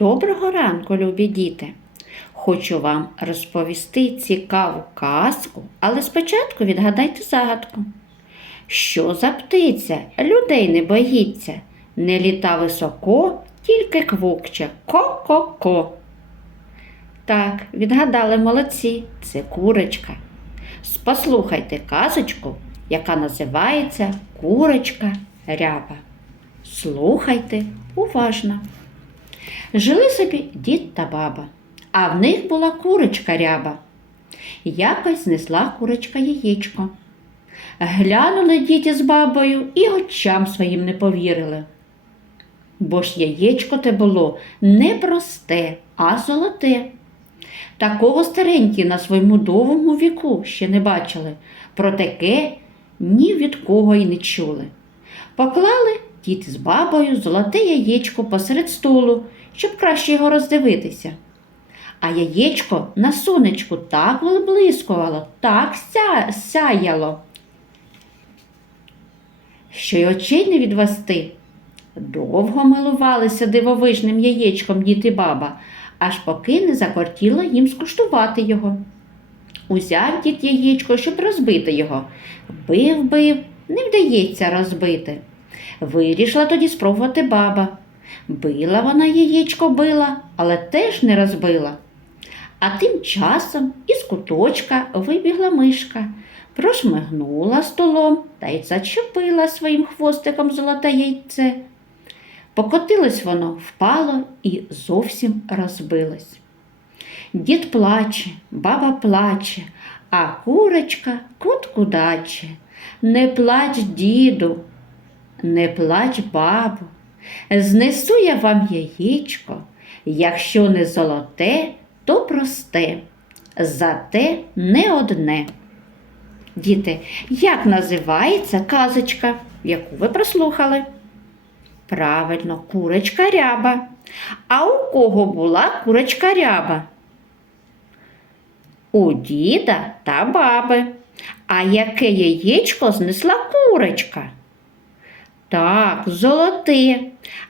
Доброго ранку, любі діти! Хочу вам розповісти цікаву казку, але спочатку відгадайте загадку. Що за птиця? Людей не боїться, не літа високо, тільки квокче ко-ко-ко. Так, відгадали молодці, це курочка. Послухайте казочку, яка називається Курочка ряба. Слухайте уважно. Жили собі дід та баба, а в них була курочка ряба. Якось знесла курочка яєчко. Глянули діді з бабою і очам своїм не повірили. Бо ж яєчко те було не просте, а золоте. Такого старенькі на своєму довгому віку ще не бачили, про таке ні від кого й не чули. Поклали дід з бабою золоте яєчко посеред столу, щоб краще його роздивитися. А яєчко на сонечку так виблискувало, так ся- сяяло, що й очей не відвести. Довго милувалися дивовижним яєчком дід і баба, аж поки не закортіло їм скуштувати його. Узяв дід яєчко, щоб розбити його. Бив, бив, не вдається розбити. Вирішила тоді спробувати баба. Била вона яєчко била, але теж не розбила. А тим часом із куточка вибігла мишка, прошмигнула столом та й зачепила своїм хвостиком золоте яйце. Покотилось воно, впало і зовсім розбилось. Дід плаче, баба плаче, а курочка кутку даче. Не плач, діду, не плач, бабу, знесу я вам яєчко, якщо не золоте, то просте, зате не одне. Діти, як називається казочка, яку ви прослухали? Правильно, курочка ряба. А у кого була курочка ряба? У діда та баби. А яке яєчко знесла курочка? Так, золоте.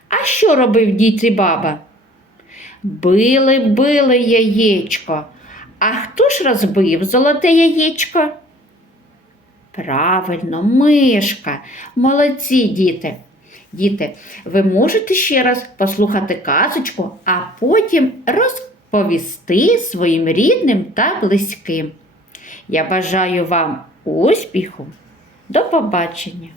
А що робив дід і баба? Били, били яєчко. А хто ж розбив золоте яєчко? Правильно, мишка. Молодці діти. Діти, ви можете ще раз послухати казочку, а потім розповісти своїм рідним та близьким. Я бажаю вам успіху. До побачення!